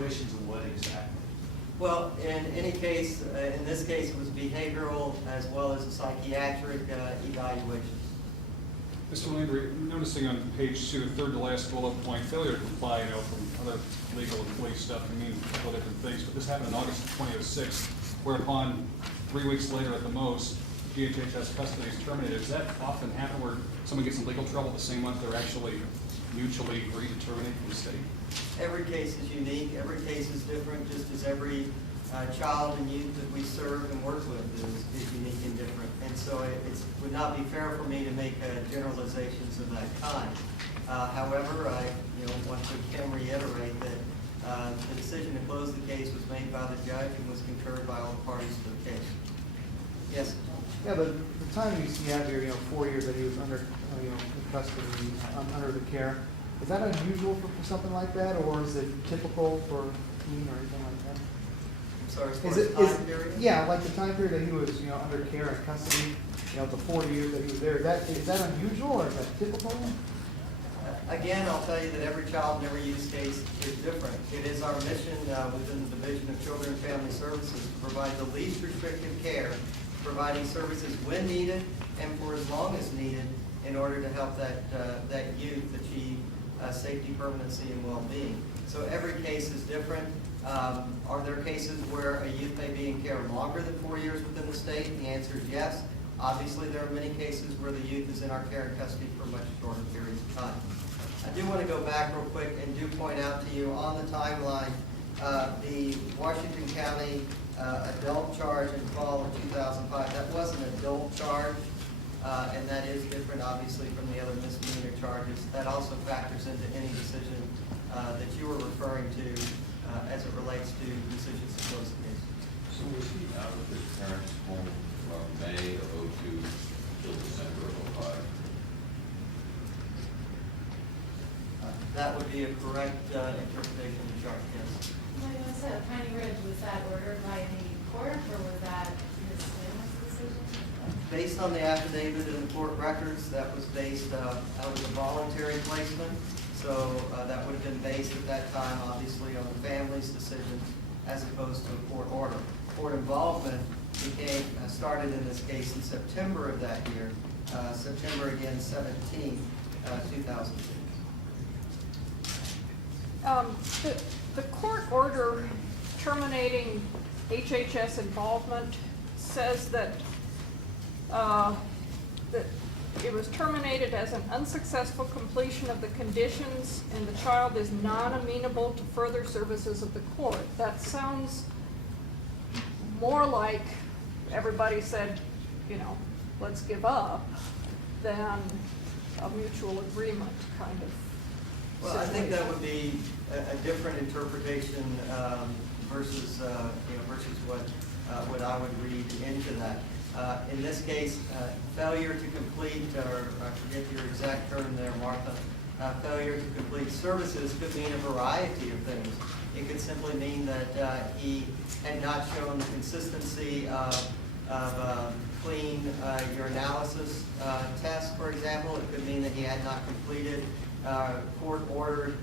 Evaluations of what exactly? Well, in any case, in this case, it was behavioral as well as a psychiatric evaluation. Mr. Landry, noticing on page 2, third to last bullet point, failure to comply, from other legal and police stuff can mean a couple of different things, but this happened in August of 2006, whereupon 3 weeks later at the most, GHHS custody is terminated. Does that often happen where someone gets in legal trouble the same month they're actually mutually agreed to terminate from the state? Every case is unique. Every case is different, just as every child and youth that we serve and work with is unique and different. And so it would not be fair for me to make generalizations of that kind. However, I want to again reiterate that the decision to close the case was made by the judge and was concurred by all parties to the case. Yes? Yeah, but the time you have here, 4 years that he was under, in custody, under the care, is that unusual for something like that, or is it typical for a teen or anything like that? I'm sorry, as far as time period? Yeah, like the time period that he was, under care and custody, the 4 years that he was there, is that unusual or is that typical? Again, I'll tell you that every child and every youth case is different. It is our mission within the Division of Children and Family Services to provide the least restrictive care, providing services when needed and for as long as needed in order to help that youth achieve safety, permanency, and well-being. So every case is different. Are there cases where a youth may be in care longer than 4 years within the state? The answer is yes. Obviously, there are many cases where the youth is in our care and custody for much shorter periods of time. I do want to go back real quick and do point out to you on the timeline, the Washington County adult charge in fall of 2005, that was an adult charge, and that is different obviously from the other misdemeanor charges. That also factors into any decision that you were referring to as it relates to decisions to close the case. So was he out of his parents' home from May of '02 till December of '05? That would be a correct interpretation of the charge, yes. Like I said, Piney Ridge, was that ordered by any court, or was that Ms. Wynn's decision? Based on the affidavit and the court records, that was based out of the voluntary placement. So that would have been based at that time, obviously, on the family's decision as opposed to a court order. Court involvement started in this case in September of that year, September again 17, 2002. The court order terminating HHS involvement says that that it was terminated as an unsuccessful completion of the conditions and the child is non-amenable to further services of the court. That sounds more like everybody said, let's give up, than a mutual agreement kind of. Well, I think that would be a different interpretation versus what I would read into that. In this case, failure to complete, or I forget your exact term there, Martha, failure to complete services could mean a variety of things. It could simply mean that he had not shown the consistency of clean urinalysis test, for example. It could mean that he had not completed court-ordered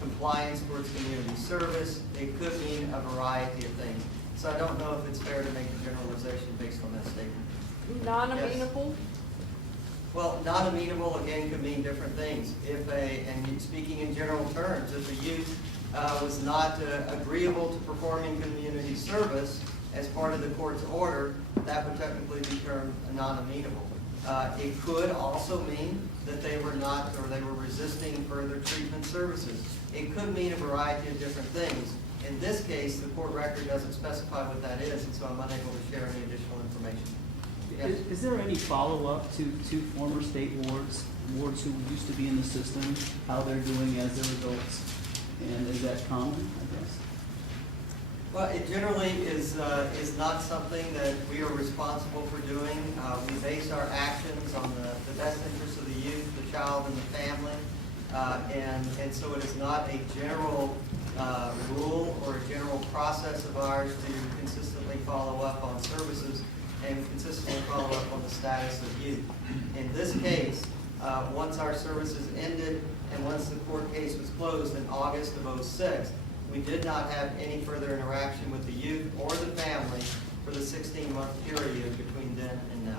compliance towards community service. It could mean a variety of things. So I don't know if it's fair to make a generalization based on that statement. Non-amenable? Yes. Well, non-amenable, again, could mean different things. And speaking in general terms, if a youth was not agreeable to performing community service as part of the court's order, that would technically be termed non-amenable. It could also mean that they were not, or they were resisting further treatment services. It could mean a variety of different things. In this case, the court record doesn't specify what that is, and so I'm unable to share any additional information. Yes? Is there any follow-up to former state wards who used to be in the system, how they're doing as their adults? And is that common, I guess? Well, it generally is not something that we are responsible for doing. We base our actions on the best interests of the youth, the child, and the family. And so it is not a general rule or a general process of ours to consistently follow up on services and consistently follow up on the status of youth. In this case, once our services ended and once the court case was closed in August of '06, We did not have any further interaction with the youth or the family for the 16-month period between then and now.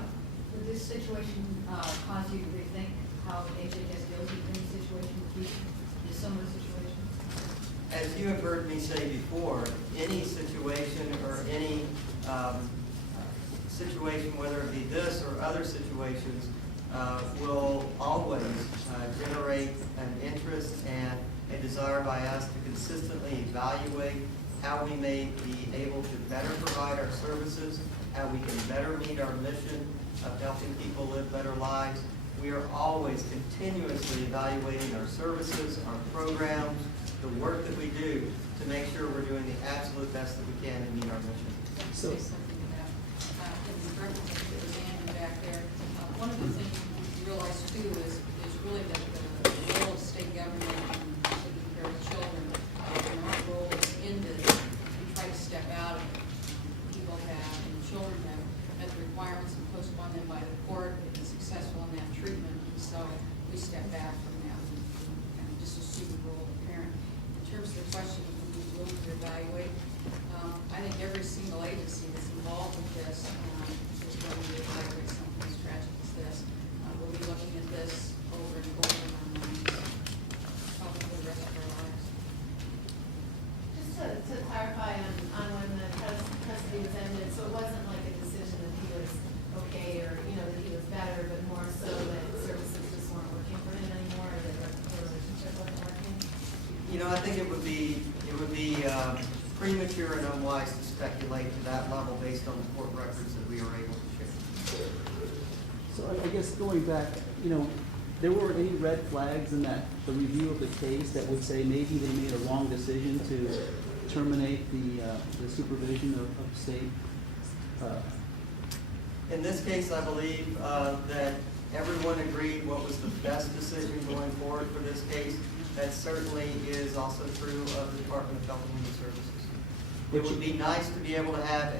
Would this situation cause you to rethink how HHS deals with any situation with these similar situations? As you have heard me say before, any situation or any situation, whether it be this or other situations, will always generate an interest and a desire by us to consistently evaluate how we may be able to better provide our services, how we can better meet our mission of helping people live better lives. We are always continuously evaluating our services, our programs, the work that we do to make sure we're doing the absolute best that we can to meet our mission. So- Say something about, in reference to the Andy back there. One of the things you realize too is really that the role of state government and taking care of children, and our role is in this, we try to step out of people have, and children have met the requirements and postpone them by the court, if they're successful in that treatment, and so we step back from that and just assume the role of parent. In terms of the question of who is willing to evaluate, I think every single agency that's involved with this is going to evaluate something as tragic as this. We'll be looking at this over and over in our minds, probably for the rest of our lives. Just to clarify on when the custody was ended, so it wasn't like a decision that he was okay or, you know, that he was better, but more so that services just weren't working for him anymore, or that the relationship wasn't working? You know, I think it would be premature and unwise to speculate to that level based on the court records that we are able to share. So I guess going back, you know, there were any red flags in that, the review of the case that would say maybe they made a wrong decision to terminate the supervision of state? In this case, I believe that everyone agreed what was the best decision going forward for this case. That certainly is also true of the Department of Health and Human Services. It would be nice to be able to have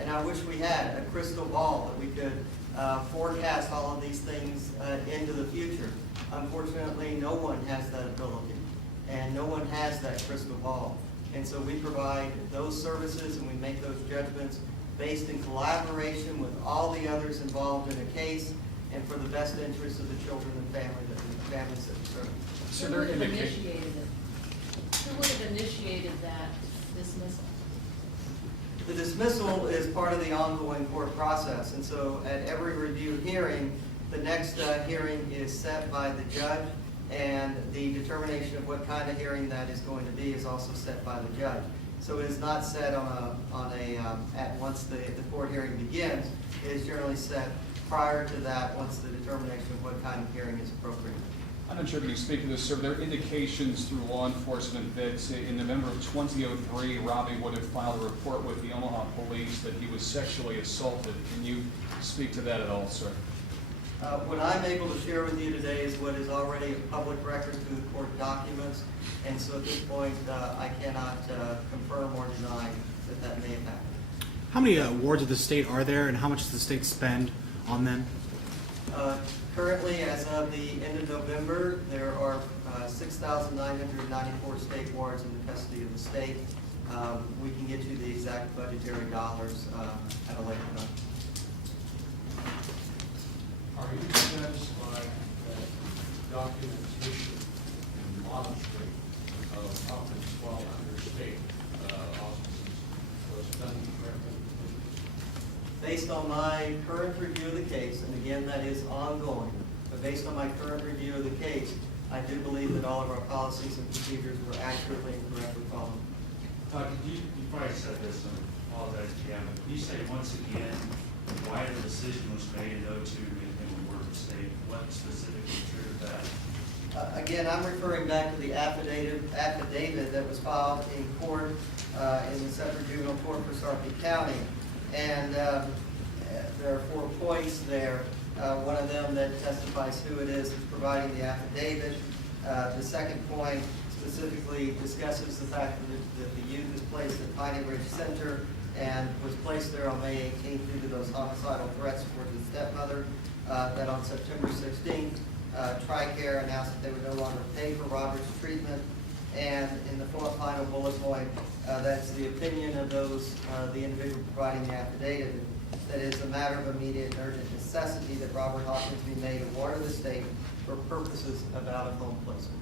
and I wish we had, a crystal ball that we could forecast all of these things into the future. Unfortunately, no one has that ability, and no one has that crystal ball. And so we provide those services and we make those judgments based in collaboration with all the others involved in a case and for the best interests of the children and families that we serve. So Who they're would have indicating. initiated it? Who would have initiated that dismissal? The dismissal is part of the ongoing court process, and so at every review hearing, the next hearing is set by the judge, and the determination of what kind of hearing that is going to be is also set by the judge. So it is not set at once the court hearing begins. It is generally set prior to that, once the determination of what kind of hearing is appropriate. I'm not sure if you can speak to this, sir. There are indications through law enforcement that in November of 2003, Robbie would have filed a report with the Omaha police that he was sexually assaulted. Can you speak to that at all, sir? What I'm able to share with you today is what is already a public record through the court documents, and so at this point, I cannot confirm or deny that may have happened. How many wards of the state are there, and how much does the state spend on them? Currently, as of the end of November, there are 6,994 state wards in the custody of the state. We can get you the exact budgetary dollars at a later time. Are you satisfied that documentation and monitoring of Hawkins while under state auspices was done correctly? Based on my current review of the case, and again, that is ongoing, but based on my current review of the case, I do believe that all of our policies and procedures were accurately and correctly followed. Todd, you probably said this, and I apologize if you haven't. Can you say once again why the decision was made in 02 in the word of state? What specifically triggered that? Again, I'm referring back to the affidavit that was filed in court in the Central Juvenile Court for Sarpy County. And there are 4 points there. One of them that testifies who it is that's providing the affidavit. The second point specifically discusses the fact that the youth is placed at Piney Ridge Center and was placed there on May 18th due to those homicidal threats towards his stepmother. That on September 16th, TRICARE announced that they would no longer pay for Robert's treatment. And in the final bullet point, that's the opinion of those, the individual providing the affidavit, that it is a matter of immediate and urgent necessity that Robert Hawkins be made a ward of the state for purposes of out-of-home placement.